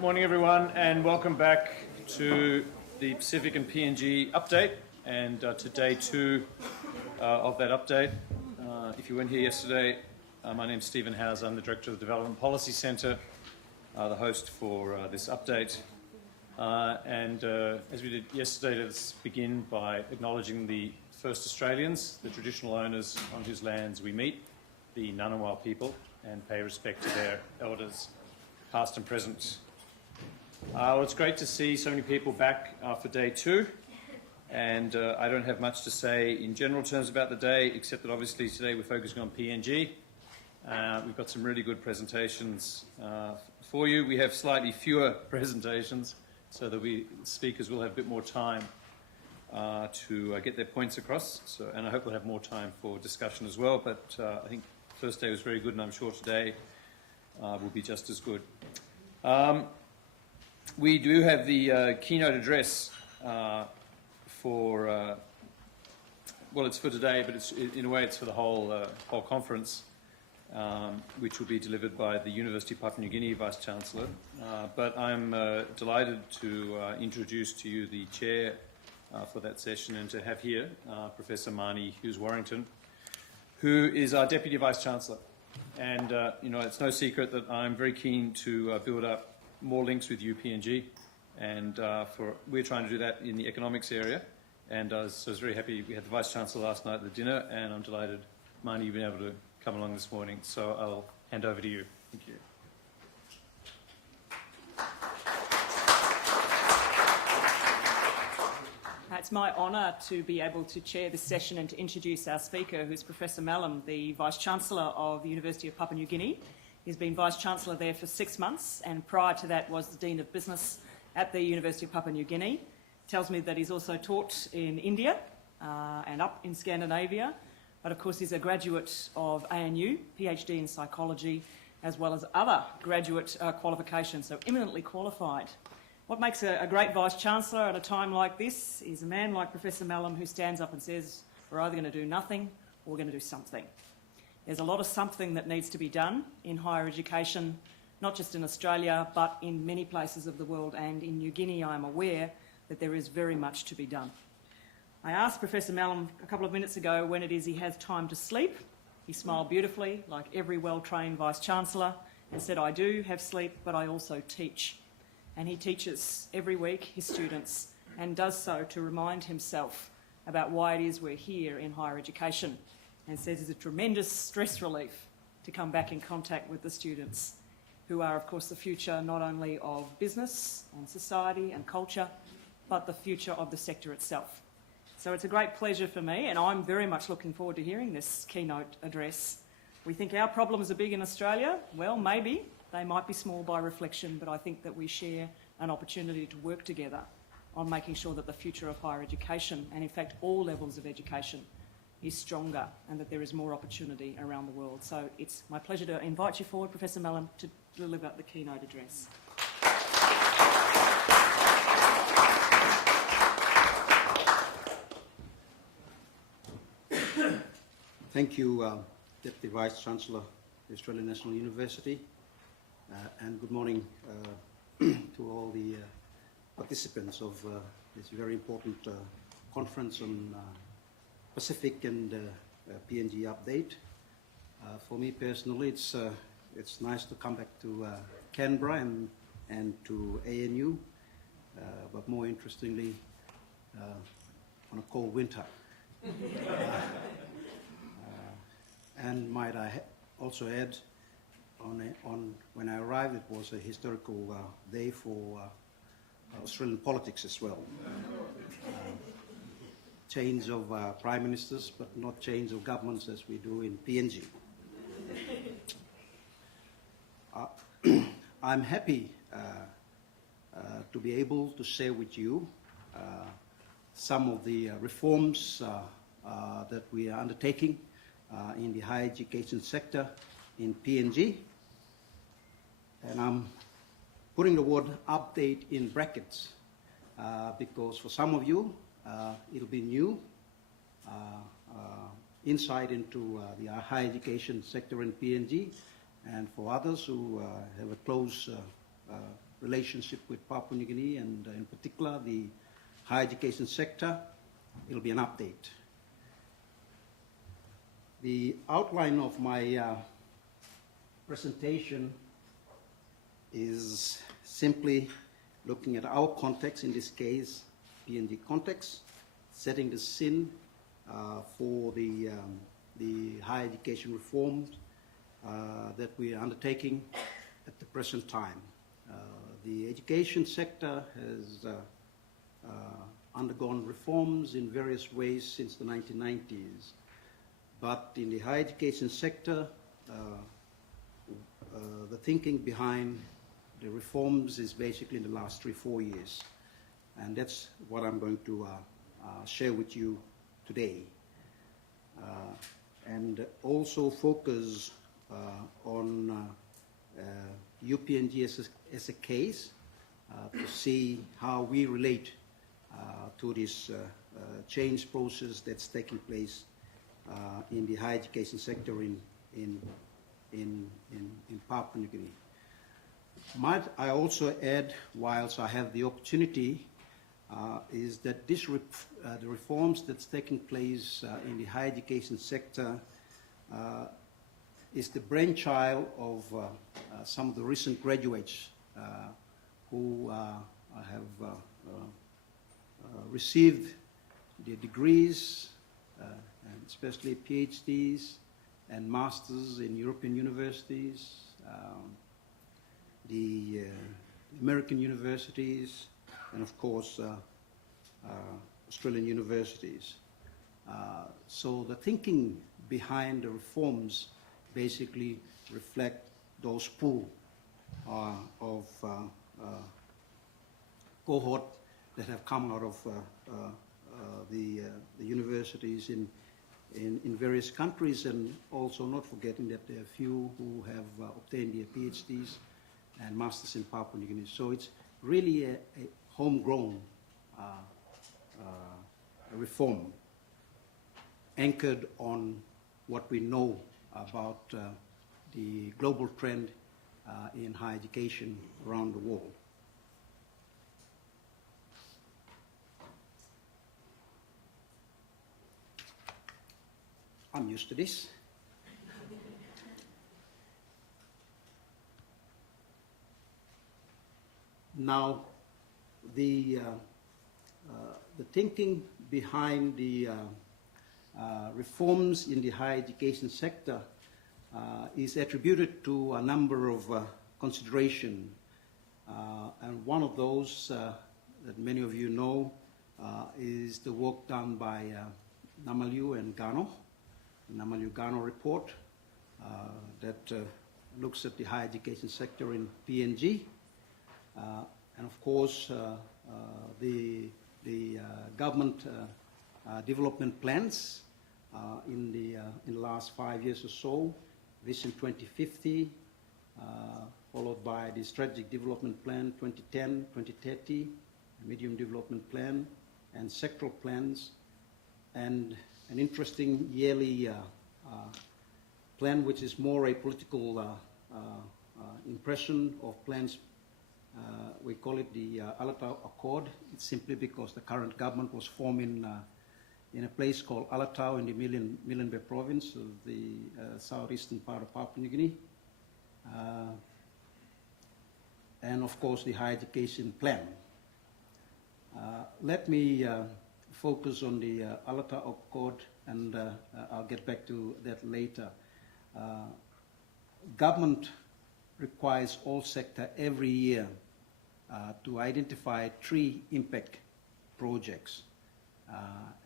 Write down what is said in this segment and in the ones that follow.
Morning everyone, and welcome back to the Pacific and PNG update, and to day 2 of that update. If you weren't here yesterday, my name's Stephen Howes. I'm the Director of the Development Policy Centre, the host for this update. As we did yesterday, let's begin by acknowledging the first Australians, the traditional owners on whose lands we meet, the Ngunnawal people, and pay respect to their elders, past and present. Well, it's great to see so many people back for day 2, and I don't have much to say in general terms about the day, except that obviously today we're focusing on PNG. We've got some really good presentations for you. We have slightly fewer presentations, so that speakers will have a bit more time to get their points across, and I hope we'll have more time for discussion as well, but I think the first day was very good, and I'm sure today will be just as good. We do have the keynote address for, well, it's for today, but it's, in a way it's for the whole conference, which will be delivered by the University of Papua New Guinea Vice-Chancellor. But I'm delighted to introduce to you the chair for that session, and to have here Professor Marnie Hughes-Warrington, who is our Deputy Vice-Chancellor. And, you know, it's no secret that I'm very keen to build up more links with UPNG, and we're trying to do that in the economics area. And I was very happy. We had the Vice-Chancellor last night at the dinner, and I'm delighted, Marnie, you've been able to come along this morning. So I'll hand over to you. Thank you. It's my honour to be able to chair this session and to introduce our speaker, who's Professor Mellam, the Vice-Chancellor of the University of Papua New Guinea. He's been Vice-Chancellor there for 6 months, and prior to that was the Dean of Business at the University of Papua New Guinea. Tells me that he's also taught in India and up in Scandinavia, but of course he's a graduate of ANU, PhD in psychology, as well as other graduate qualifications, so eminently qualified. What makes a great Vice-Chancellor at a time like this is a man like Professor Mellam who stands up and says, we're either going to do nothing or we're going to do something. There's a lot of something that needs to be done in higher education, not just in Australia, but in many places of the world, and in New Guinea I am aware that there is very much to be done. I asked Professor Mellam a couple of minutes ago when it is he has time to sleep. He smiled beautifully, like every well-trained Vice-Chancellor, and said, I do have sleep, but I also teach. And he teaches every week his students, and does so to remind himself about why it is we're here in higher education, and says it's a tremendous stress relief to come back in contact with the students, who are of course the future not only of business and society and culture, but the future of the sector itself. So it's a great pleasure for me, and I'm very much looking forward to hearing this keynote address. We think our problems are big in Australia. Well, maybe. They might be small by reflection, but I think that we share an opportunity to work together on making sure that the future of higher education, and in fact all levels of education, is stronger, and that there is more opportunity around the world. So it's my pleasure to invite you forward, Professor Mellam, to deliver the keynote address. Thank you, Deputy Vice-Chancellor of the Australian National University, and good morning to all the participants of this very important conference on Pacific and PNG update. For me personally, it's nice to come back to Canberra and to ANU, but more interestingly, on a cold winter. And might I also add, on when I arrived, it was a historical day for Australian politics as well. Change of prime ministers, but not change of governments as we do in PNG. I'm happy to be able to share with you some of the reforms that we are undertaking in the higher education sector in PNG. And I'm putting the word update in brackets because for some of you it'll be new insight into the higher education sector in PNG, and for others who have a close relationship with Papua New Guinea and in particular the higher education sector. It'll be an update. The outline of my presentation is simply looking at our context, in this case, PNG context, setting the scene for the higher education reforms that we are undertaking at the present time. The education sector has undergone reforms in various ways since the 1990s, but in the higher education sector, the thinking behind the reforms is basically in the last 3-4 years, and that's what I'm going to share with you today, and also focus on UPNG as a case to see how we relate to this change process that's taking place in the higher education sector in Papua New Guinea. Might I also add, whilst I have the opportunity, is that the reforms that's taking place in the higher education sector is the brainchild of some of the recent graduates who have received their degrees, and especially PhDs and masters in European universities, the American universities, and of course Australian universities. So the thinking behind the reforms basically reflect those pool of cohort that have come out of the universities in various countries, and also not forgetting that there are few who have obtained their PhDs and masters in Papua New Guinea. So it's really a homegrown reform anchored on what we know about the global trend in higher education around the world. I'm used to this. Now, the thinking behind the reforms in the higher education sector is attributed to a number of considerations, and one of those that many of you know is the work done by Namaliu and Gano, the Namaliu-Gano report that looks at the higher education sector in PNG, and of course the government development plans in the last 5 years or so, Vision 2050, followed by the Strategic Development Plan 2010, 2030, Medium Development Plan, and sectoral plans, and an interesting yearly plan which is more a political impression of plans. We call it the Alatau Accord. It's simply because the current government was formed in a place called Alatau in the Milan Bay province of the southeastern part of Papua New Guinea. And of course the higher education plan. Let me focus on the Alatau Accord, and I'll get back to that later. Government requires all sector every year to identify 3 impact projects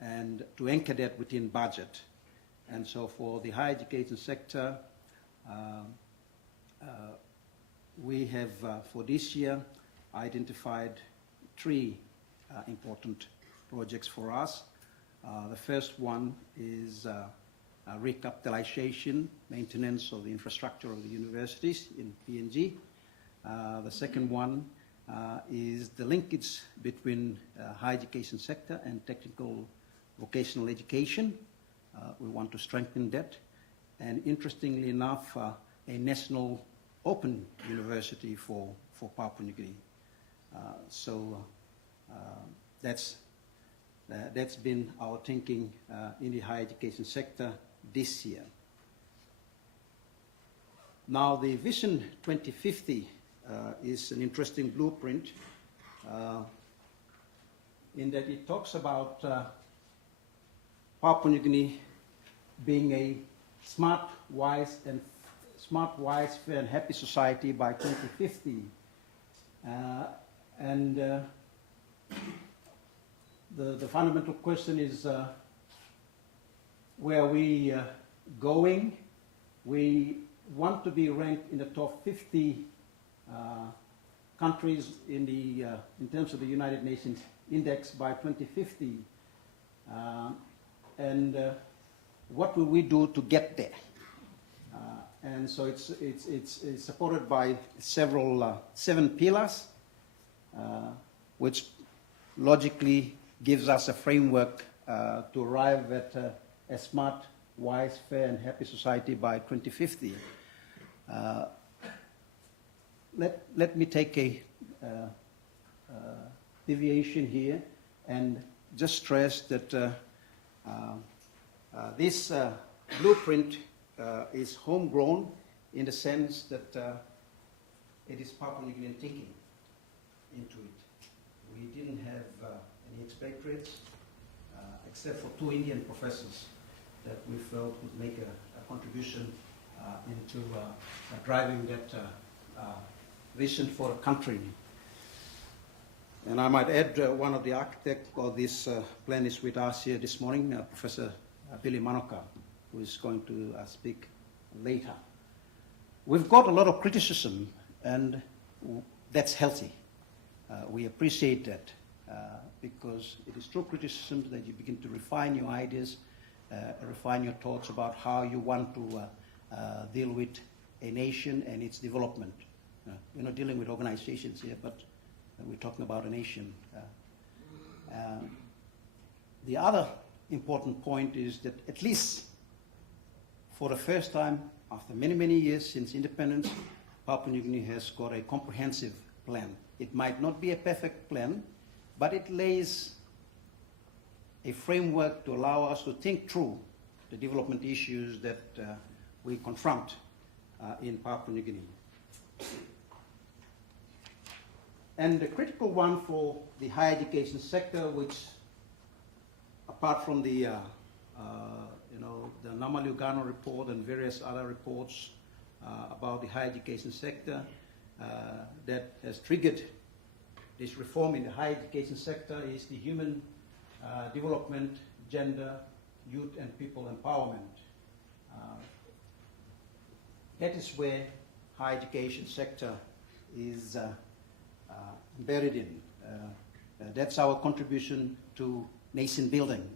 and to anchor that within budget. And so for the higher education sector, we have for this year identified 3 important projects for us. The first one is recapitalization, maintenance of the infrastructure of the universities in PNG. The second one is the linkage between higher education sector and technical vocational education. We want to strengthen that. And interestingly enough, a national open university for Papua New Guinea. So that's been our thinking in the higher education sector this year. Now, the Vision 2050 is an interesting blueprint in that it talks about Papua New Guinea being a smart, wise, fair, and happy society by 2050. The fundamental question is, where are we going? We want to be ranked in the top 50 countries in terms of the United Nations Index by 2050. What will we do to get there? And so it's supported by seven pillars, which logically gives us a framework to arrive at a smart, wise, fair, and happy society by 2050. Let me take a deviation here and just stress that this blueprint is homegrown in the sense that it is Papua New Guinean thinking into it. We didn't have any expatriates except for 2 Indian professors that we felt would make a contribution into driving that vision for a country. And I might add one of the architects of this plan is with us here this morning, Professor Billy Manoka, who is going to speak later. We've got a lot of criticism, and that's healthy. We appreciate that because it is through criticism that you begin to refine your ideas, refine your thoughts about how you want to deal with a nation and its development. We're not dealing with organizations here, but we're talking about a nation. The other important point is that at least for the first time after many, many years since independence, Papua New Guinea has got a comprehensive plan. It might not be a perfect plan, but it lays a framework to allow us to think through the development issues that we confront in Papua New Guinea. And the critical one for the higher education sector, which apart from the Nama Lugano report and various other reports about the higher education sector that has triggered this reform in the higher education sector, is the human development, gender, youth and people empowerment. That is where higher education sector is embedded in. That's our contribution to nation building.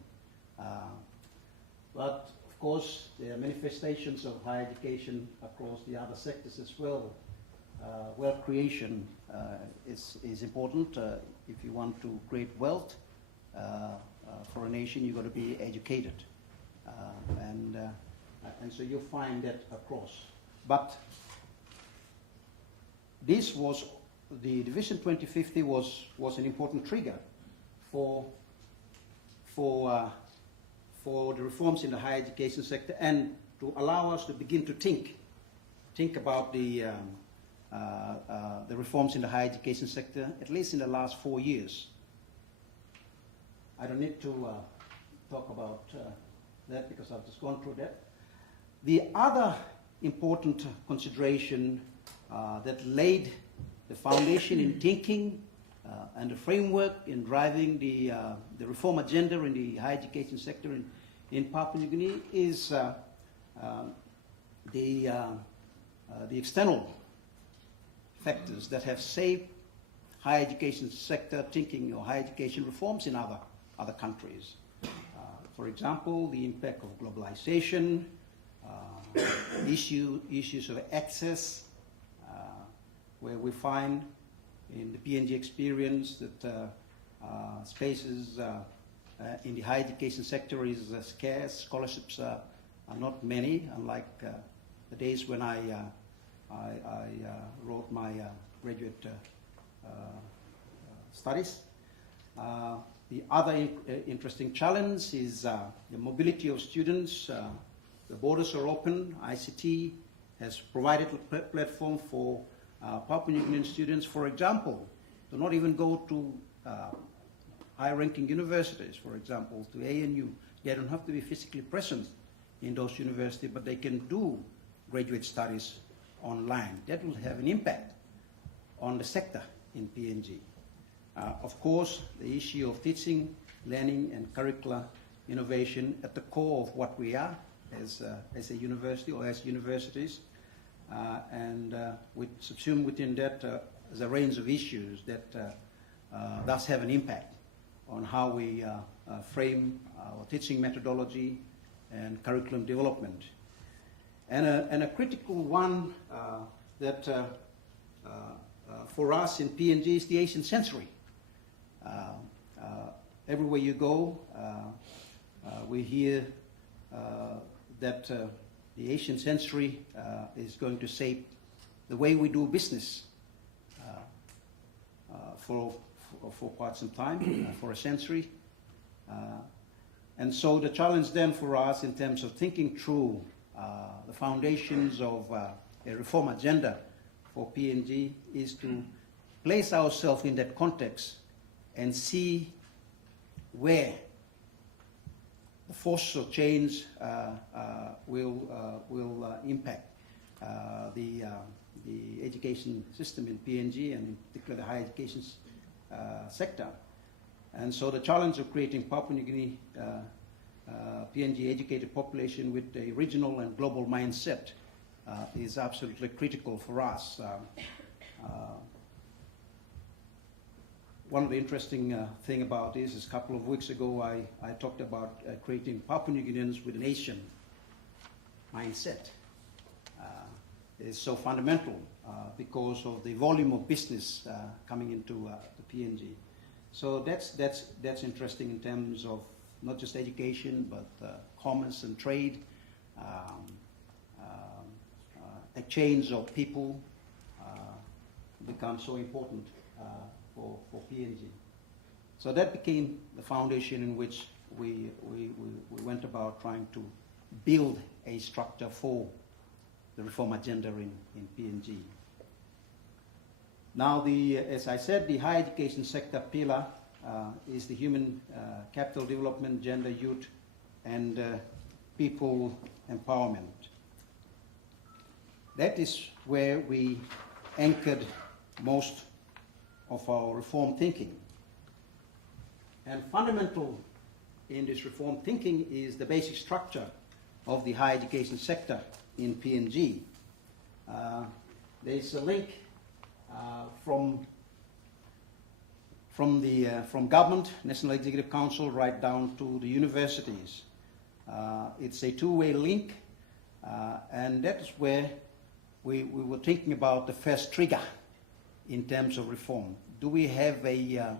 But of course, there are manifestations of higher education across the other sectors as well. Wealth creation is important. If you want to create wealth for a nation, you've got to be educated. And so you'll find that across. But this was, the Vision 2050 was an important trigger for the reforms in the higher education sector, and to allow us to begin to think about the reforms in the higher education sector, at least in the last 4 years. I don't need to talk about that because I've just gone through that. The other important consideration that laid the foundation in thinking and the framework in driving the reform agenda in the higher education sector in Papua New Guinea is the external factors that have shaped higher education sector thinking or higher education reforms in other countries. For example, the impact of globalization, issues of access, where we find in the PNG experience that spaces in the higher education sector is scarce. Scholarships are not many, unlike the days when I wrote my graduate studies. The other interesting challenge is the mobility of students. The borders are open. ICT has provided a platform for Papua New Guinean students, for example, to not even go to high-ranking universities, for example, to ANU. They don't have to be physically present in those universities, but they can do graduate studies online. That will have an impact on the sector in PNG. Of course, the issue of teaching, learning, and curricular innovation at the core of what we are as a university or as universities, and subsumed within that is a range of issues that does have an impact on how we frame our teaching methodology and curriculum development. And a critical one that for us in PNG is the Asian sensory. Everywhere you go, we hear that the Asian sensory is going to shape the way we do business for quite some time, for a century. And so the challenge then for us in terms of thinking through the foundations of a reform agenda for PNG is to place ourselves in that context and see where the forces of change will impact the education system in PNG, and in particular the higher education sector. And so the challenge of creating Papua New Guinea PNG educated population with a regional and global mindset is absolutely critical for us. One of the interesting thing about this is a couple of weeks ago I talked about creating Papua New Guineans with an Asian mindset. It is so fundamental because of the volume of business coming into the PNG. So that's interesting in terms of not just education, but commerce and trade, exchange of people becomes so important for PNG. So that became the foundation in which we went about trying to build a structure for the reform agenda in PNG. Now, as I said, the higher education sector pillar is the human capital development, gender, youth, and people empowerment. That is where we anchored most of our reform thinking. And fundamental in this reform thinking is the basic structure of the higher education sector in PNG. There is a link from government, National Executive Council, right down to the universities. It's a two-way link, and that is where we were thinking about the first trigger in terms of reform. Do we have a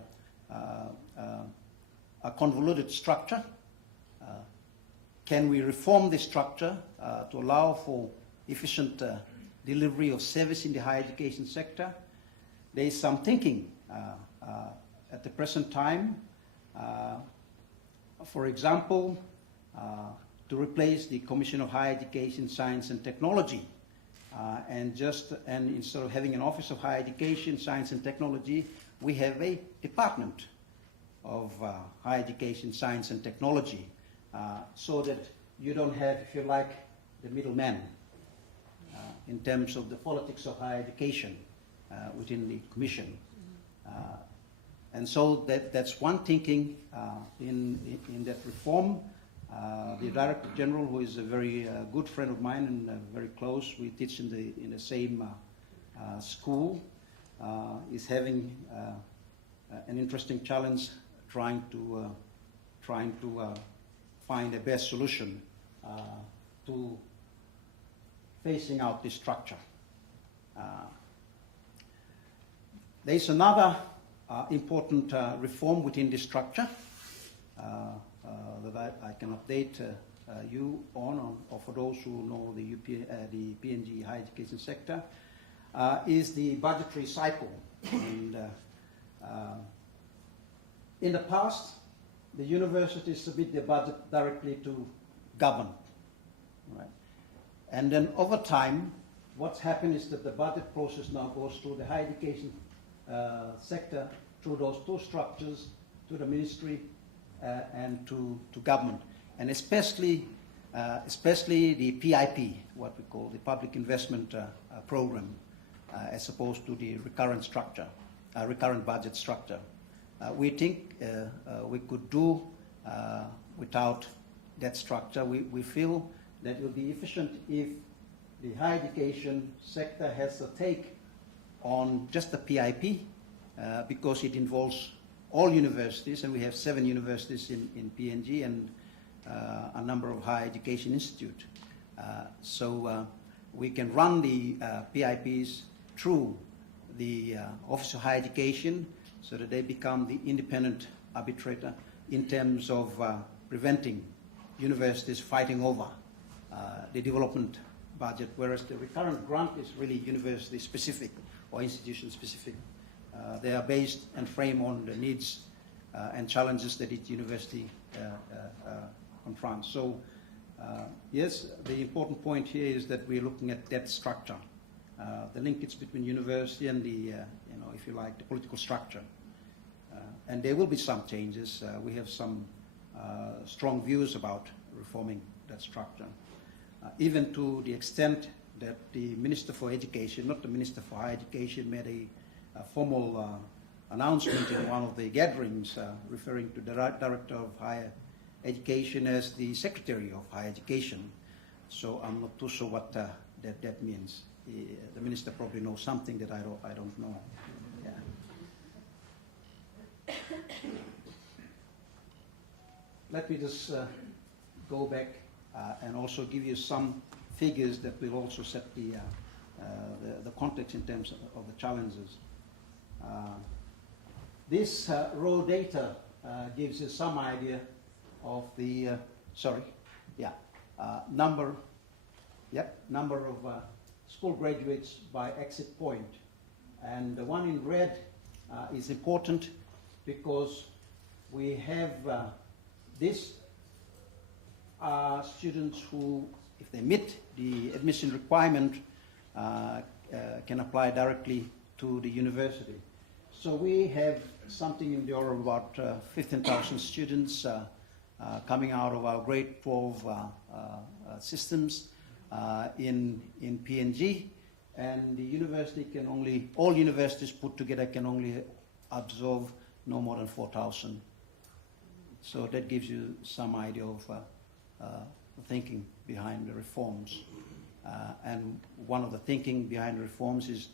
convoluted structure? Can we reform the structure to allow for efficient delivery of service in the higher education sector? There is some thinking at the present time, for example, to replace the Commission of Higher Education, Science and Technology, and instead of having an Office of Higher Education, Science and Technology, we have a Department of Higher Education, Science and Technology, so that you don't have, if you like, the middleman in terms of the politics of higher education within the Commission. And so that's one thinking in that reform. The Director General, who is a very good friend of mine and very close, we teach in the same school, is having an interesting challenge trying to find the best solution to phasing out this structure. There is another important reform within this structure that I can update you on, or for those who know the PNG higher education sector, is the budgetary cycle. And In the past, the universities submit their budget directly to government. Right? And then over time, what's happened is that the budget process now goes through the higher education sector, through those two structures, to the ministry and to government. And especially the PIP, what we call the Public Investment Program, as opposed to the recurrent budget structure. We think we could do without that structure. We feel that it will be efficient if the higher education sector has a take on just the PIP because it involves all universities, and we have 7 universities in PNG and a number of higher education institutes. So we can run the PIPs through the Office of Higher Education so that they become the independent arbitrator in terms of preventing universities fighting over the development budget, whereas the recurrent grant is really university specific or institution specific. They are based and framed on the needs and challenges that each university confronts. So yes, the important point here is that we're looking at that structure, the linkage between university and the, if you like, the political structure. And there will be some changes. We have some strong views about reforming that structure, even to the extent that the Minister for Education, not the Minister for Higher Education, made a formal announcement in one of the gatherings referring to the Director of Higher Education as the Secretary of Higher Education. So I'm not too sure what that means. The Minister probably knows something that I don't know. Yeah. Let me just go back and also give you some figures that will also set the context in terms of the challenges. This raw data gives you some idea of the number of school graduates by exit point, and the one in red is important because we have these are students who, if they meet the admission requirement, can apply directly to the university. So we have something in the order of about 15,000 students coming out of our grade 12 systems in PNG, and the university can only, all universities put together can only absorb no more than 4,000. So that gives you some idea of the thinking behind the reforms. And one of the thinking behind the reforms is,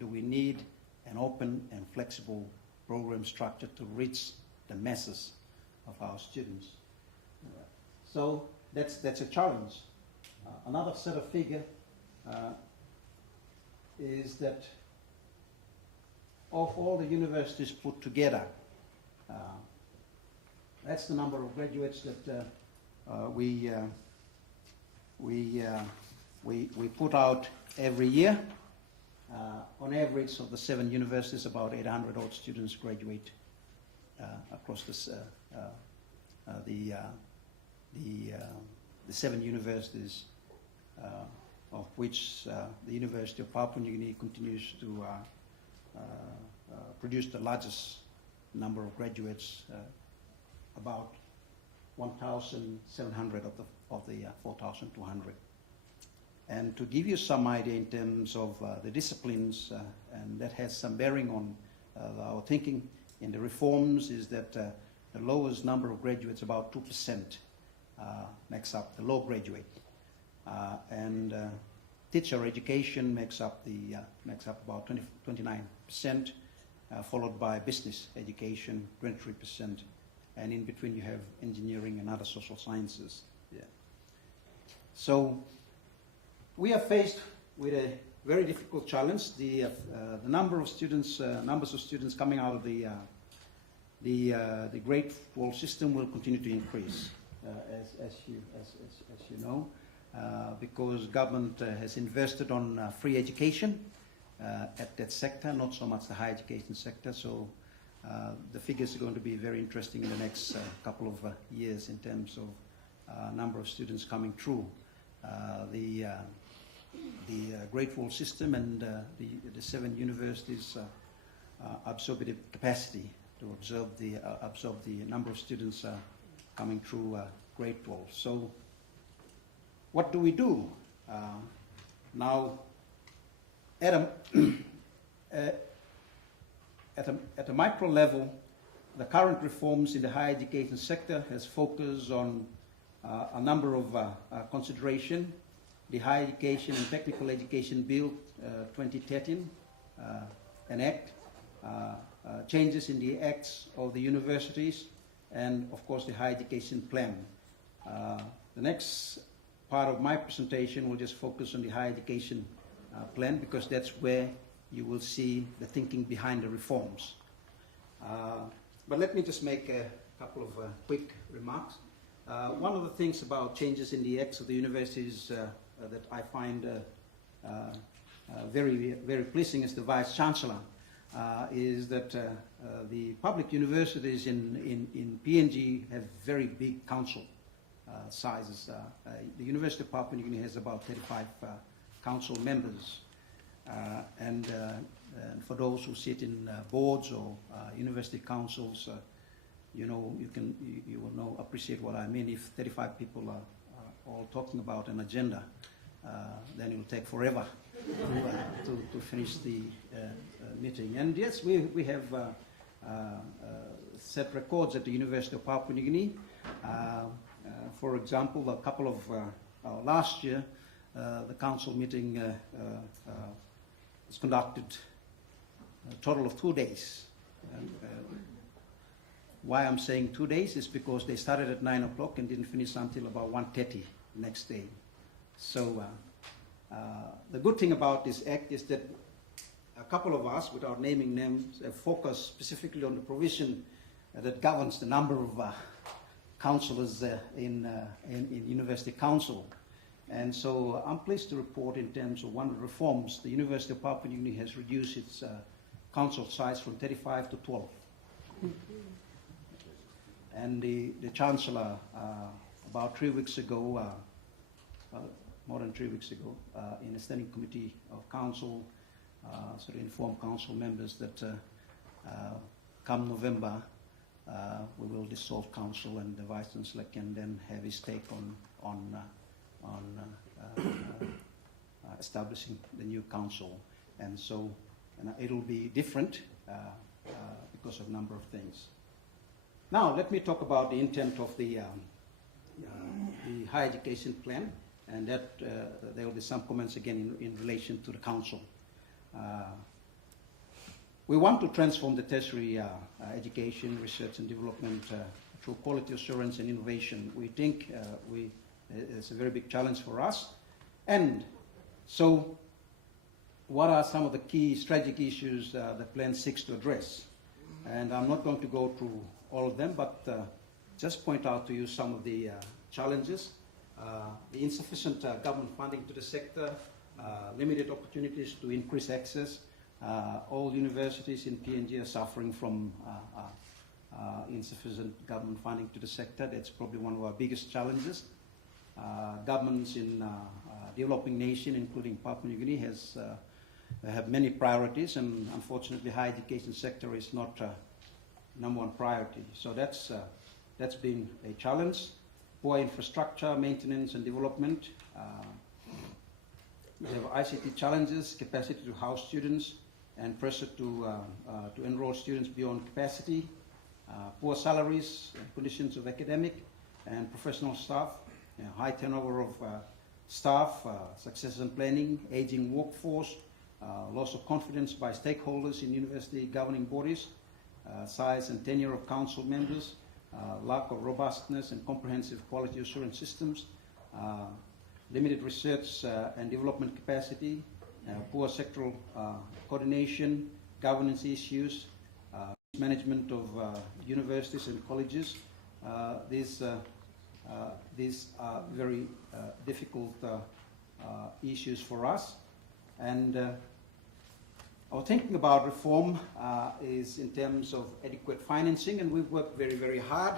do we need an open and flexible program structure to reach the masses of our students? So that's a challenge. Another set of figure is that of all the universities put together, that's the number of graduates that we put out every year. On average, of the 7 universities, about 800 odd students graduate across this, the 7 universities, of which the University of Papua New Guinea continues to produce the largest number of graduates, about 1,700 of the 4,200. And to give you some idea in terms of the disciplines, and that has some bearing on our thinking in the reforms, is that the lowest number of graduates, about 2%, makes up the low graduate, and teacher education makes up about 29%, followed by business education, 23%, and in between you have engineering and other social sciences. Yeah. So we are faced with a very difficult challenge. The numbers of students coming out of the grade 12 system will continue to increase, as you know, because government has invested on free education at that sector, not so much the higher education sector. So The figures are going to be very interesting in the next couple of years in terms of number of students coming through the Great Wall system and the 7 universities' absorptive capacity to absorb the number of students coming through Great Wall. So what do we do? Now, at a micro level, the current reforms in the higher education sector has focused on a number of considerations. The Higher Education and Technical Education Bill 2013, an act, changes in the acts of the universities, and of course the Higher Education Plan. The next part of my presentation will just focus on the Higher Education Plan, because that's where you will see the thinking behind the reforms. But let me just make a couple of quick remarks. One of the things about changes in the acts of the universities that I find very, very pleasing as the Vice-Chancellor is that the public universities in PNG have very big council sizes. The University of Papua New Guinea has about 35 council members. And for those who sit in boards or university councils, you will appreciate what I mean. If 35 people are all talking about an agenda, then it will take forever to finish the meeting. And yes, we have set records at the University of Papua New Guinea. For example, a couple of last year, the council meeting was conducted a total of 2 days. Why I'm saying 2 days is because they started at 9 o'clock and didn't finish until about 1:30 next day. So the good thing about this act is that a couple of us, without naming names, have focused specifically on the provision that governs the number of councillors in University Council. And so I'm pleased to report, in terms of one of the reforms, the University of Papua New Guinea has reduced its council size from 35 to 12. And the Chancellor, about 3 weeks ago, more than 3 weeks ago, in a standing committee of council, sort of informed council members that come November, we will dissolve council, and the Vice-Chancellor can then have his take on establishing the new council. And so it'll be different because of a number of things. Now let me talk about the intent of the Higher Education Plan, and that there will be some comments again in relation to the council. We want to transform the tertiary education, research and development through quality assurance and innovation. We think it's a very big challenge for us. And so what are some of the key strategic issues the plan seeks to address? And I'm not going to go through all of them, but just point out to you some of the challenges. The insufficient government funding to the sector, limited opportunities to increase access. All universities in PNG are suffering from insufficient government funding to the sector. That's probably one of our biggest challenges. Governments in developing nations, including Papua New Guinea, have many priorities, and unfortunately, higher education sector is not number one priority. So that's been a challenge. Poor infrastructure, maintenance, and development. We have ICT challenges, capacity to house students, and pressure to enroll students beyond capacity. Poor salaries, conditions of academic and professional staff. High turnover of staff, succession planning, aging workforce, loss of confidence by stakeholders in university governing bodies, size and tenure of council members, lack of robustness and comprehensive quality assurance systems, limited research and development capacity, poor sectoral coordination, governance issues, management of universities and colleges. These are very difficult issues for us, and Our thinking about reform is in terms of adequate financing, and we've worked very, very hard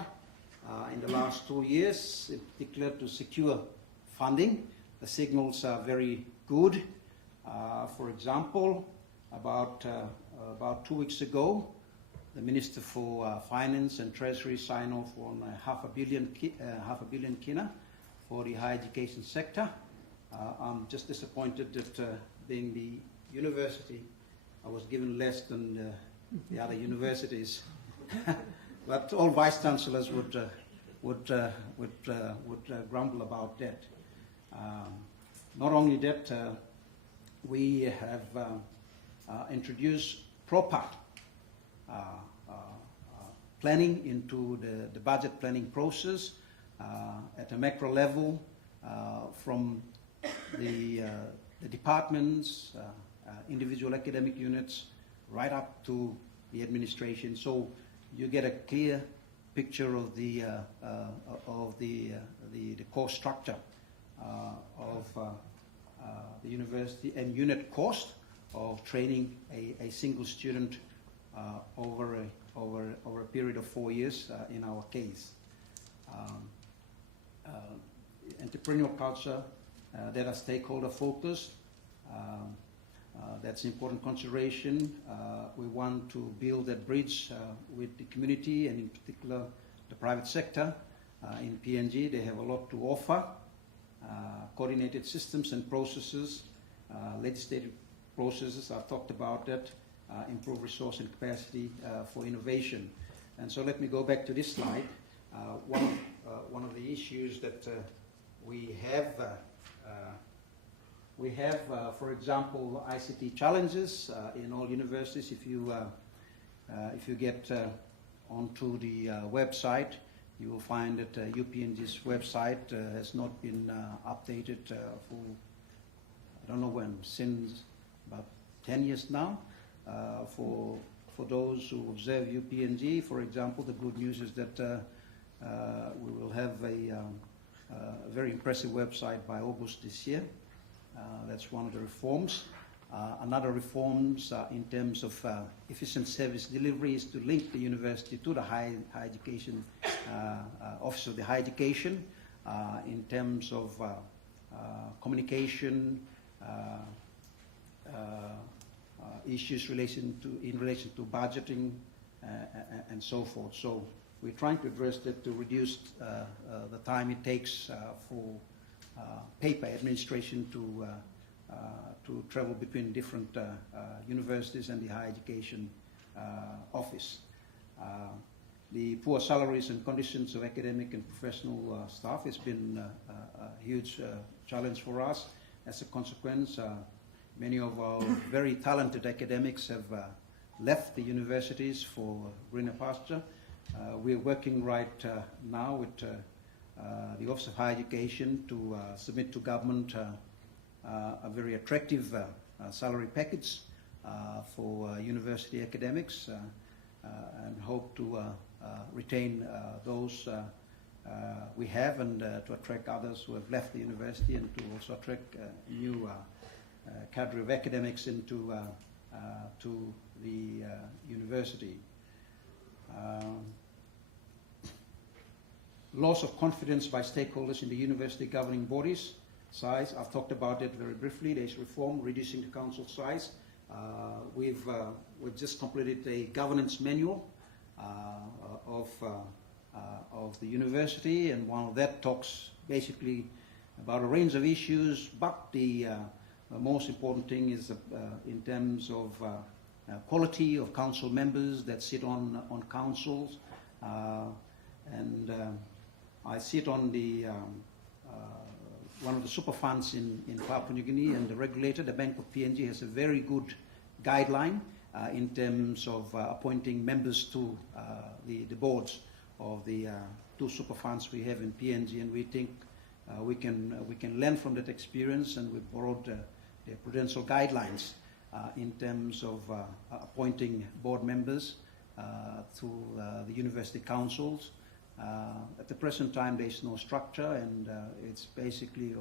in the last 2 years, in particular to secure funding. The signals are very good. For example, about 2 weeks ago, the Minister for Finance and Treasury signed off on half a billion kina for the higher education sector. I'm just disappointed that being the university, I was given less than the other universities. But all vice-chancellors would grumble about that. Not only that, we have introduced proper planning into the budget planning process at a macro level, from the departments, individual academic units, right up to the administration. So you get a clear picture of the cost structure of the university and unit cost of training a single student over a period of 4 years in our case. Entrepreneurial culture that are stakeholder focused. That's an important consideration. We want to build that bridge with the community and in particular the private sector. In PNG, they have a lot to offer. Coordinated systems and processes, legislative processes, I've talked about that, improve resource and capacity for innovation. And so let me go back to this slide. One of the issues that we have, for example, ICT challenges in all universities. If you get onto the website, you will find that UPNG's website has not been updated for, I don't know when, since about 10 years now. For those who observe UPNG, for example, the good news is that we will have a very impressive website by August this year. That's one of the reforms. Another reforms in terms of efficient service delivery is to link the university to the higher education Office of the Higher Education in terms of communication, issues in relation to budgeting and so forth. So we're trying to address that to reduce the time it takes for paper administration to travel between different universities and the higher education office. The poor salaries and conditions of academic and professional staff has been a huge challenge for us. As a consequence, many of our very talented academics have left the universities for greener pasture. We're working right now with the Office of Higher Education to submit to government a very attractive salary package for university academics and hope to retain those we have and to attract others who have left the university and to also attract new cadre of academics into to the university. Loss of confidence by stakeholders in the university governing bodies. Size, I've talked about it very briefly. There's reform, reducing the council size. We've just completed a governance manual of the university, and one of that talks basically about a range of issues, but the most important thing is in terms of quality of council members that sit on councils, and I sit on the one of the super funds in Papua New Guinea, and the regulator, the Bank of PNG, has a very good guideline in terms of appointing members to the boards of the two super funds we have in PNG, and we think we can learn from that experience, and we borrowed the prudential guidelines in terms of appointing board members to the university councils. At the present time, there is no structure, and it's basically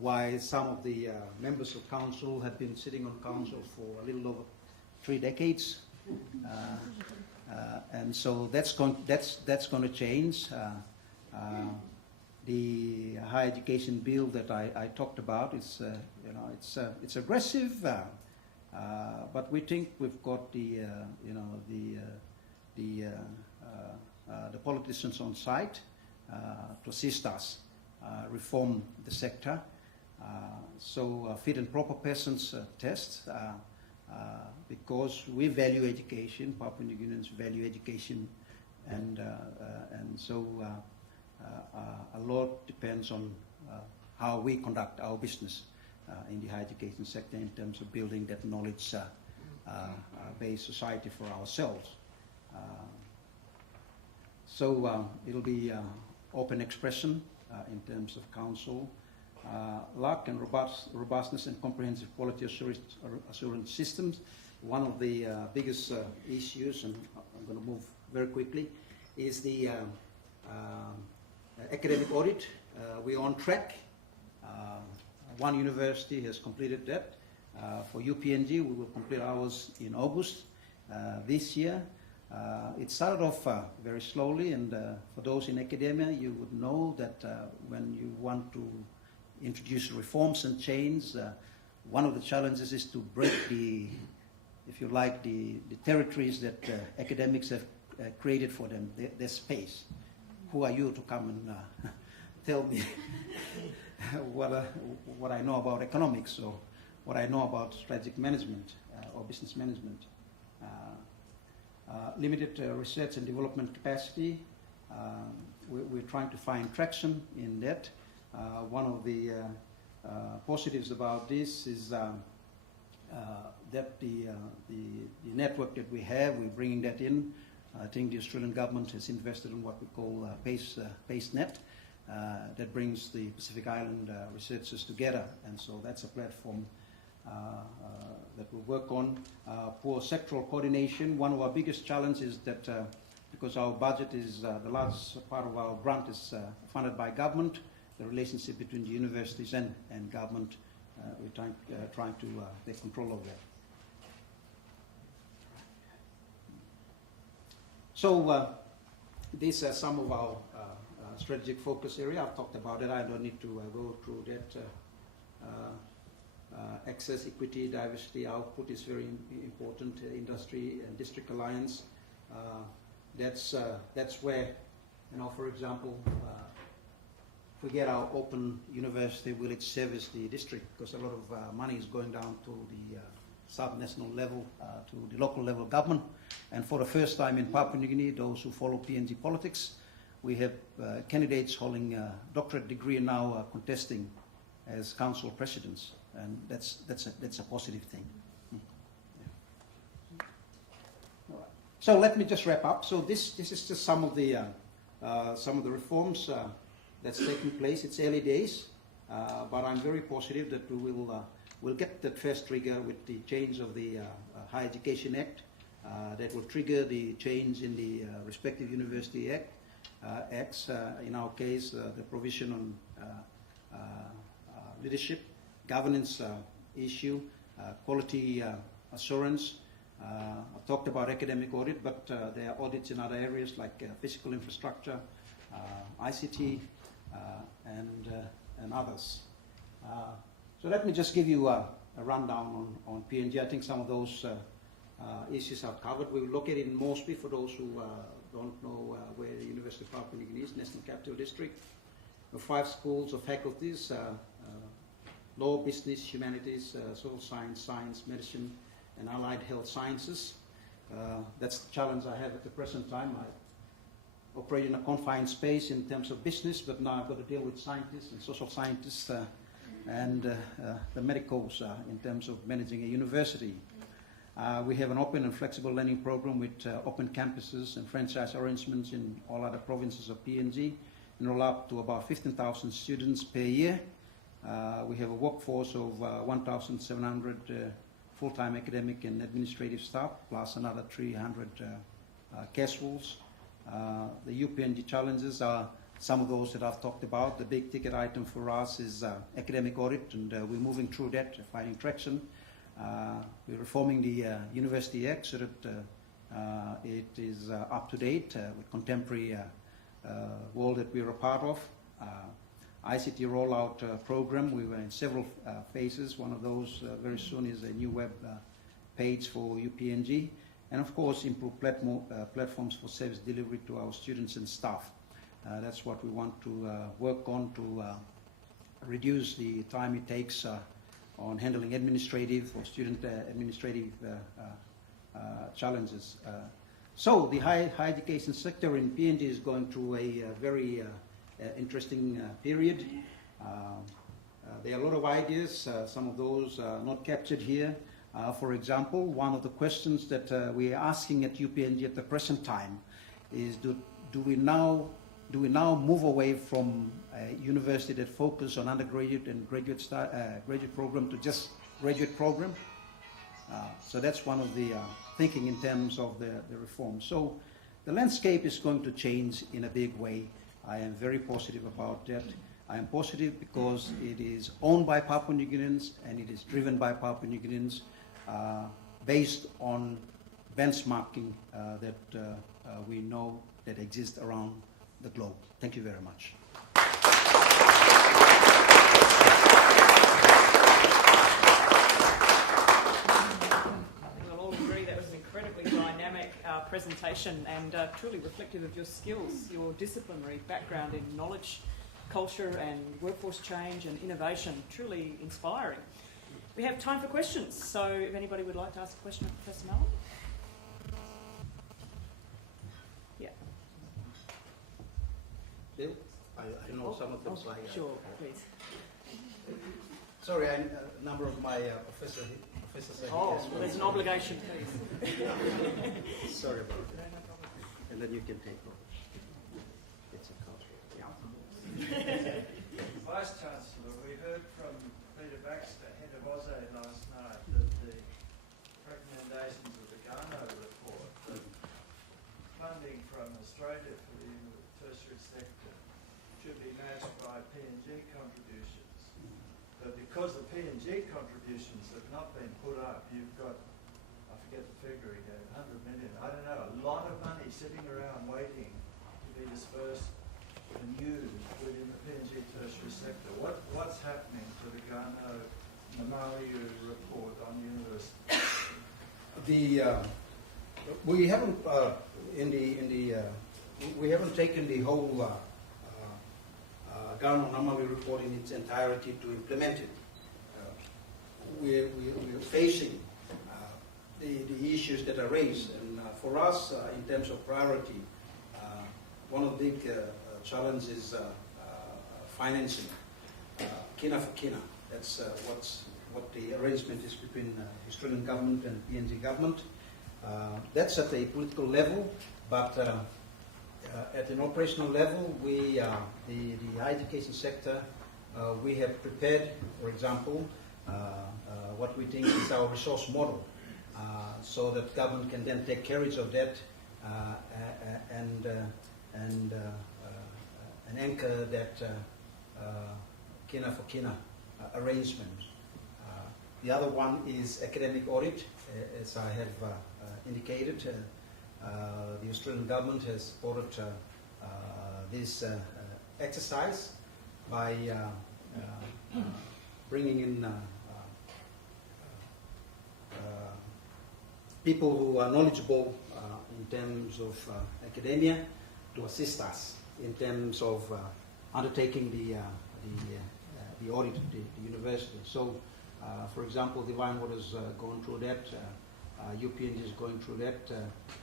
why some of the members of council have been sitting on council for a little over 3 decades. And so that's going to change. The higher education bill that I talked about is, it's aggressive, but we think we've got the politicians on site to assist us reform the sector. So fit and proper persons test, because we value education, Papua New Guineans value education, and so a lot depends on how we conduct our business in the higher education sector in terms of building that knowledge-based society for ourselves. So it'll be open expression in terms of council. Luck and robustness and comprehensive quality assurance systems. One of the biggest issues, and I'm going to move very quickly, is the academic audit. We're on track. One university has completed that. For UPNG, we will complete ours in August this year. It started off very slowly, and for those in academia, you would know that when you want to introduce reforms and change, one of the challenges is to break the, if you like, the territories that academics have created for them, their space. Who are you to come and tell me what I know about economics or what I know about strategic management or business management? Limited research and development capacity. We're trying to find traction in that. One of the positives about this is that the network that we have, we're bringing that in. I think the Australian government has invested in what we call PaceNet, that brings the Pacific Island researchers together, and so that's a platform that we'll work on. For sectoral coordination, one of our biggest challenges is that because our budget is, the largest part of our grant is funded by government, the relationship between the universities and government, we're trying to take control of that. So these are some of our strategic focus area. I've talked about it. I don't need to go through that. Access, equity, diversity, output is very important. Industry and district alliance. That's where, for example, if we get our open university, will it service the district? Because a lot of money is going down to the sub-national level, to the local level government. And for the first time in Papua New Guinea, those who follow PNG politics, we have candidates holding a doctorate degree now contesting as council presidents, and that's a positive thing. All right. So let me just wrap up. So this is just some of the reforms that's taking place. It's early days, but I'm very positive that we will we'll get that first trigger with the change of the Higher Education Act. That will trigger the change in the respective university acts. In our case, the provision on leadership, governance issue, quality assurance. I've talked about academic audit, but there are audits in other areas like physical infrastructure, ICT, and others. So let me just give you a rundown on PNG. I think some of those issues are covered. We will locate it in Moresby for those who don't know where the University of Papua New Guinea is, National Capital District. 5 schools of faculties, law, business, humanities, social science, science, medicine, and allied health sciences. That's the challenge I have at the present time. I operate in a confined space in terms of business, but now I've got to deal with scientists and social scientists and the medicals in terms of managing a university. We have an open and flexible learning program with open campuses and franchise arrangements in all other provinces of PNG, enroll up to about 15,000 students per year. We have a workforce of 1,700 full-time academic and administrative staff, plus another 300 casuals. The UPNG challenges are some of those that I've talked about. The big ticket item for us is academic audit, and we're moving through that, finding traction. We're reforming the University Act so that it is up to date with contemporary world that we're a part of. ICT rollout program, we were in several phases. One of those very soon is a new web page for UPNG, and of course improve platforms for service delivery to our students and staff. That's what we want to work on to reduce the time it takes on handling administrative or student administrative challenges. So the higher education sector in PNG is going through a very interesting period. There are a lot of ideas, some of those are not captured here. For example, one of the questions that we are asking at UPNG at the present time is do we now move away from a university that focuses on undergraduate and graduate program to just graduate program? So that's one of the thinking in terms of the reform. So the landscape is going to change in a big way. I am very positive about that. I am positive because it is owned by Papua New Guineans and it is driven by Papua New Guineans based on benchmarking that we know that exists around the globe. Thank you very much. Presentation and truly reflective of your skills, your disciplinary background in knowledge, culture and workforce change and innovation. Truly inspiring. We have time for questions, so if anybody would like to ask a question of Professor Mellam. Yeah. Bill, I know some of them. Sure, please. Sorry, a number of my professors are here. Well, there's an obligation, please. Sorry about that. And then you can take over. It's a culture. Yeah. Vice-Chancellor, we heard from Peter Baxter, head of AUSAID last night, that the recommendations of the Garneau report, that funding from Australia for the tertiary sector should be matched by PNG contributions. But because the PNG contributions have not been put up, you've got, I forget the figure again, 100 million, I don't know, a lot of money sitting around waiting to be dispersed and used within the PNG tertiary sector. What's happening to the Garneau Mamaliu report on universities? We haven't we haven't taken the whole Garneau Mamaliu report in its entirety to implement it. We're facing the issues that are raised, and for us, in terms of priority, one of the big challenges is financing. Kina for Kina. That's what the arrangement is between the Australian government and PNG government. That's at a political level, but at an operational level, we, the higher education sector, we have prepared, for example, what we think is our resource model, so that government can then take carriage of that and anchor that Kina for Kina arrangement. The other one is academic audit, as I have indicated. The Australian government has supported this exercise by bringing in people who are knowledgeable in terms of academia to assist us in terms of undertaking the audit of the university. So, for example, the Vinewood has gone through that. UPNG is going through that,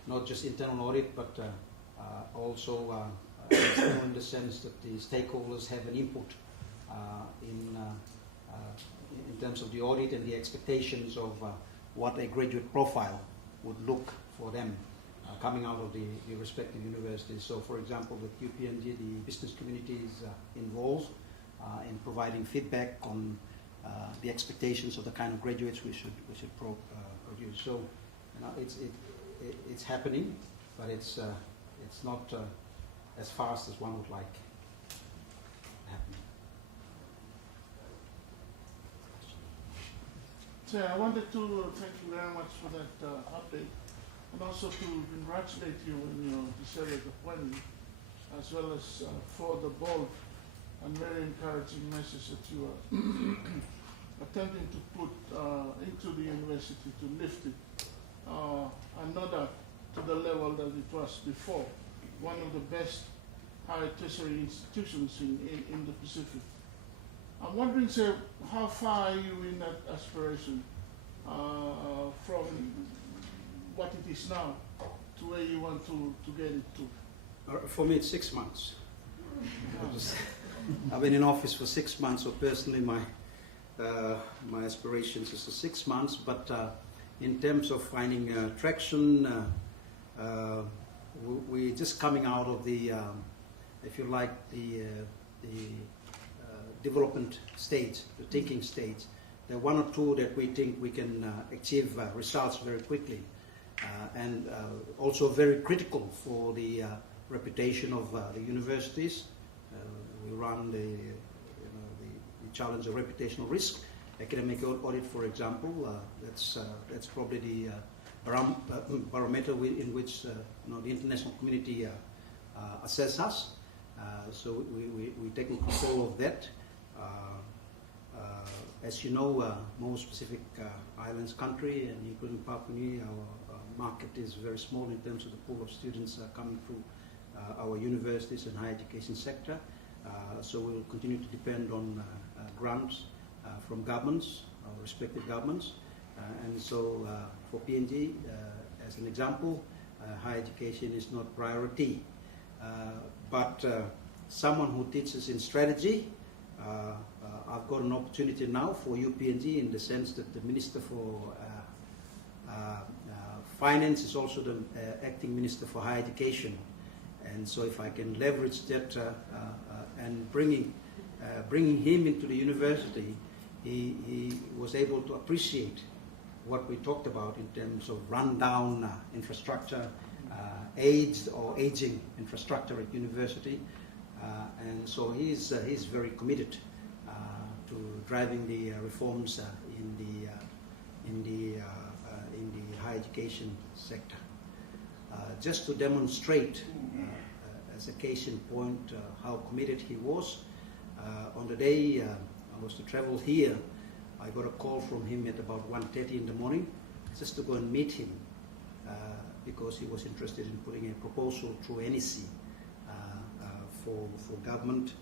not just internal audit, but also external in the sense that the stakeholders have an input in terms of the audit and the expectations of what a graduate profile would look for them coming out of the respective universities. So, for example, with UPNG, the business community is involved in providing feedback on the expectations of the kind of graduates we should produce. So, you know, it's happening, but it's not as fast as one would like. happening. So I wanted to thank you very much for that update, and also to congratulate you on your deserved appointment, as well as for the bold and very encouraging message that you are attempting to put into the university to lift it another to the level that it was before, one of the best higher tertiary institutions in the Pacific. I'm wondering, sir, how far are you in that aspiration from what it is now to where you want to get it to? For me, it's 6 months. I've been in office for 6 months, so personally my aspirations is 6 months, but in terms of finding traction, we're just coming out of the, if you like, the development stage, the thinking stage. There are one or two that we think we can achieve results very quickly, and also very critical for the reputation of the universities. We run the challenge of reputational risk. Academic audit, for example, that's probably the barometer in which the international community assess us. So we're taking control of that. As you know, most Pacific Islands country, and including Papua New Guinea, our market is very small in terms of the pool of students coming through our universities and higher education sector. So we will continue to depend on grants from governments, our respective governments. And so for PNG, as an example, higher education is not priority. But someone who teaches in strategy, I've got an opportunity now for UPNG in the sense that the Minister for Finance is also the acting Minister for Higher Education. And so if I can leverage that and bringing him into the university, he was able to appreciate what we talked about in terms of rundown infrastructure, aged or aging infrastructure at university. And so he's very committed to driving the reforms in the higher education sector. Just to demonstrate, as a case in point, how committed he was, on the day I was to travel here, I got a call from him at about 1:30 in the morning, just to go and meet him, because he was interested in putting a proposal through NEC for government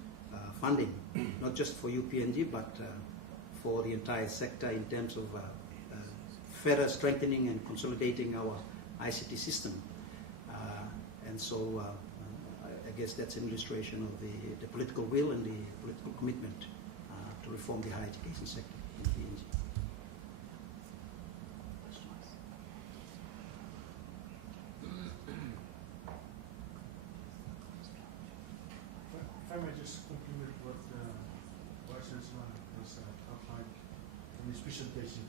funding, not just for UPNG, but for the entire sector in terms of further strengthening and consolidating our ICT system. And so I guess that's an illustration of the political will and the political commitment to reform the higher education sector in PNG. If I may just compliment what Vice-Chancellor has outlined in his presentation.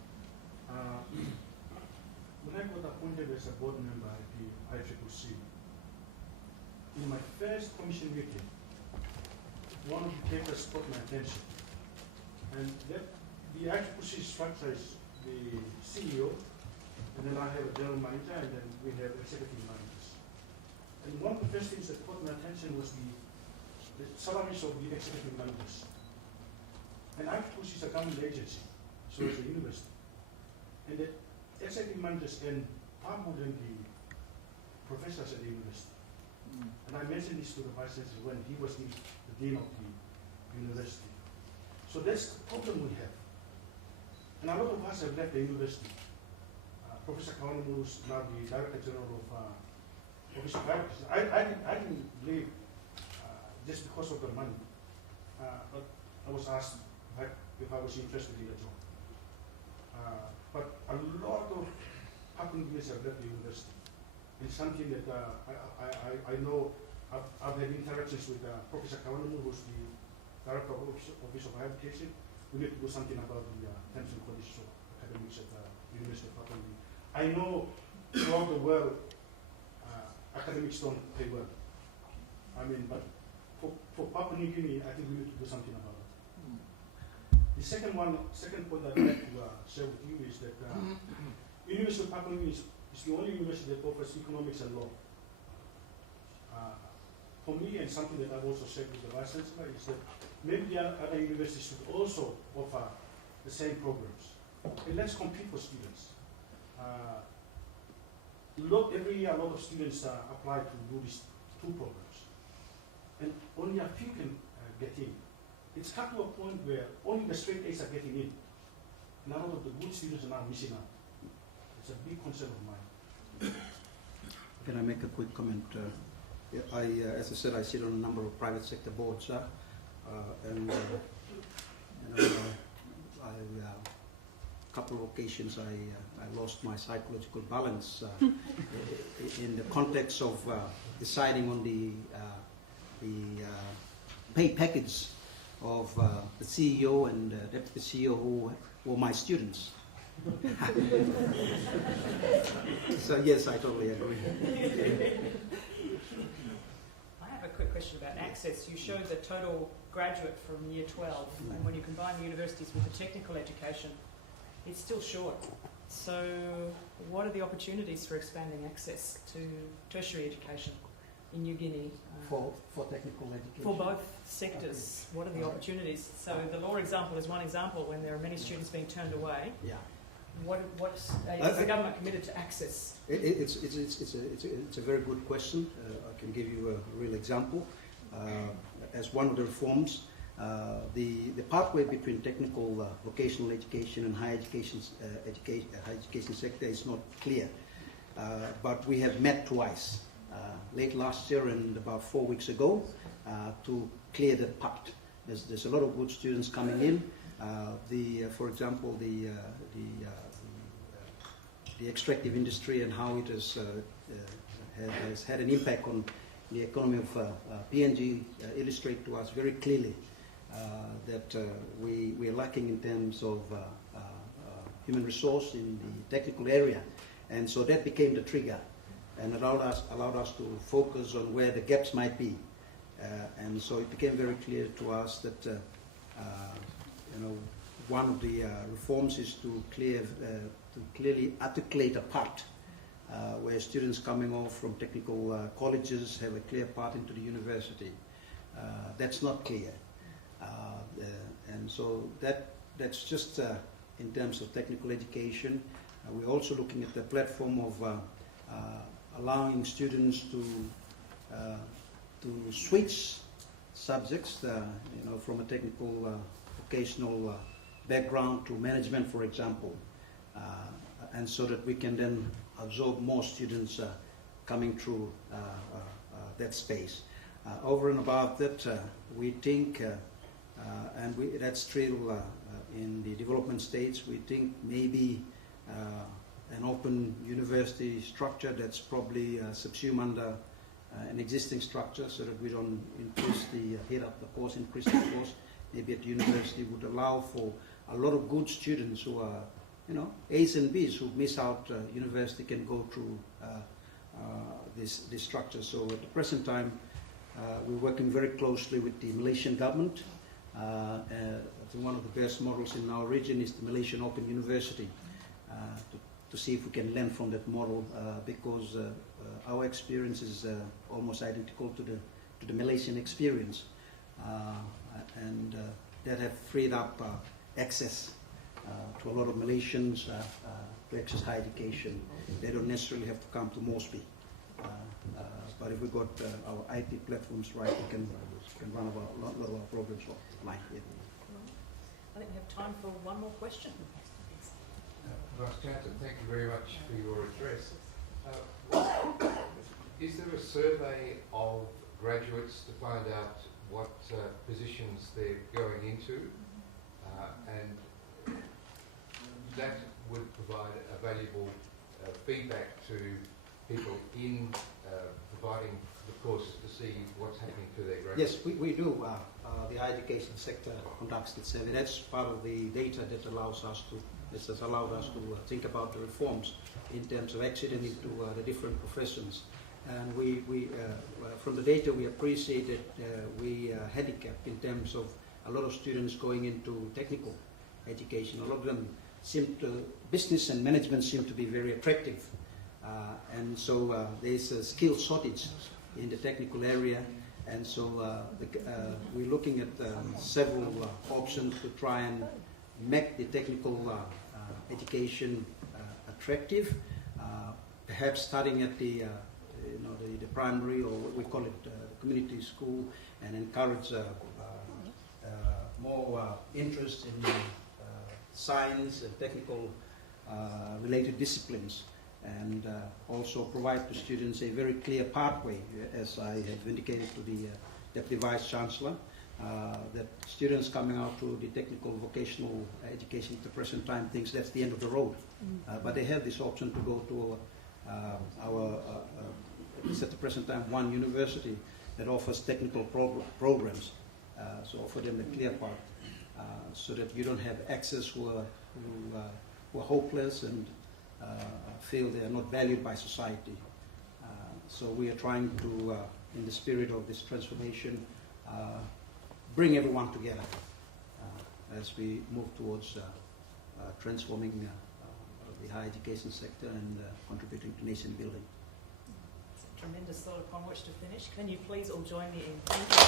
When I got appointed as a board member at the ICCC, in my first commission meeting, one of the papers caught my attention. And that the ICCC structure is the CEO, and then I have a general manager, and then we have executive managers. And one of the first things that caught my attention was the salaries of the executive managers. And ICCC is a government agency, so it's a university. And the executive managers earn far more than the professors at the university. And I mentioned this to the Vice-Chancellor when he was the dean of the university. So that's the problem we have. And a lot of us have left the university. Professor Kawanumu is now the Director General of Office of Advocacy. I didn't leave just because of the money. But I was asked if I was interested in the job. But a lot of Papua New Guineans have left the university. It's something that I know. I've had interactions with Professor Kawanumu, who's the Director of Office of Higher Education. We need to do something about the terms and conditions of academics at the University of Papua New Guinea. I know throughout the world, academics don't pay well. I mean, but for Papua New Guinea, I think we need to do something about it. The second point I'd like to share with you is that University of Papua New Guinea is the only university that offers economics and law. For me, and something that I've also shared with the Vice-Chancellor, is that maybe the other universities should also offer the same programs. And let's compete for students. Every year, a lot of students apply to do these two programs. And only a few can get in. It's come to a point where only the straight A's are getting in. And a lot of the good students are now missing out. It's a big concern of mine. Can I make a quick comment? As I said, I sit on a number of private sector boards, and a couple of occasions I lost my psychological balance in the context of deciding on the pay package of the CEO and deputy CEO who were my students. So yes, I totally agree. I have a quick question about access. You showed the total graduate from year 12, and when you combine the universities with the technical education, it's still short. So what are the opportunities for expanding access to tertiary education in New Guinea? For technical education? For both sectors, okay. What are the opportunities? So the law example is one example when there are many students being turned away. Yeah. Is the government committed to access? It's a very good question. I can give you a real example. As one of the reforms, the pathway between technical vocational education and higher education sector is not clear. But we have met twice, late last year and about 4 weeks ago, to clear that path. There's a lot of good students coming in. For example, the extractive industry and how it has had an impact on the economy of PNG illustrate to us very clearly that we are lacking in terms of human resource in the technical area, and so that became the trigger and allowed us to focus on where the gaps might be, and so it became very clear to us that one of the reforms is to clearly articulate a path where students coming off from technical colleges have a clear path into the university. That's not clear. And so that's just in terms of technical education. We're also looking at the platform of allowing students to switch subjects, from a technical vocational background to management, for example, and so that we can then absorb more students coming through that space. Over and above that, we think, and that's still in the development stage, we think maybe an open university structure that's probably subsumed under an existing structure, so that we don't increase increase the cost. Maybe at the university would allow for a lot of good students who are, A's and B's who miss out university can go through this structure. So at the present time, we're working very closely with the Malaysian government. I think one of the best models in our region is the Malaysian Open University, to see if we can learn from that model, because our experience is almost identical to the Malaysian experience, and that have freed up access to a lot of Malaysians to access higher education. They don't necessarily have to come to Moresby. But if we got our IT platforms right, we can run a lot of our programs like it. I think we have time for one more question. Vice-Chancellor, thank you very much for your address. Is there a survey of graduates to find out what positions they're going into? And that would provide a valuable feedback to people in providing the courses to see what's happening to their graduates. Yes, we do. The higher education sector conducts the survey. That's part of the data that has allowed us to think about the reforms in terms of exiting into the different professions. And from the data we appreciate that we are handicapped in terms of a lot of students going into technical education. A lot of them business and management seem to be very attractive. And so there's a skill shortage in the technical area. And so we're looking at several options to try and make the technical education attractive, perhaps starting at the primary, or what we call it community school, and encourage more interest in science and technical related disciplines, and also provide to students a very clear pathway, as I have indicated to the Deputy Vice-Chancellor, that students coming out to the technical vocational education at the present time thinks that's the end of the road. But they have this option to go to at least at the present time, one university that offers technical programs. So offer them a clear path, so that you don't have access who are hopeless and feel they are not valued by society. So we are trying to, in the spirit of this transformation, bring everyone together as we move towards transforming the higher education sector and contributing to nation building. It's a tremendous thought upon which to finish. Can you please all join me in thanking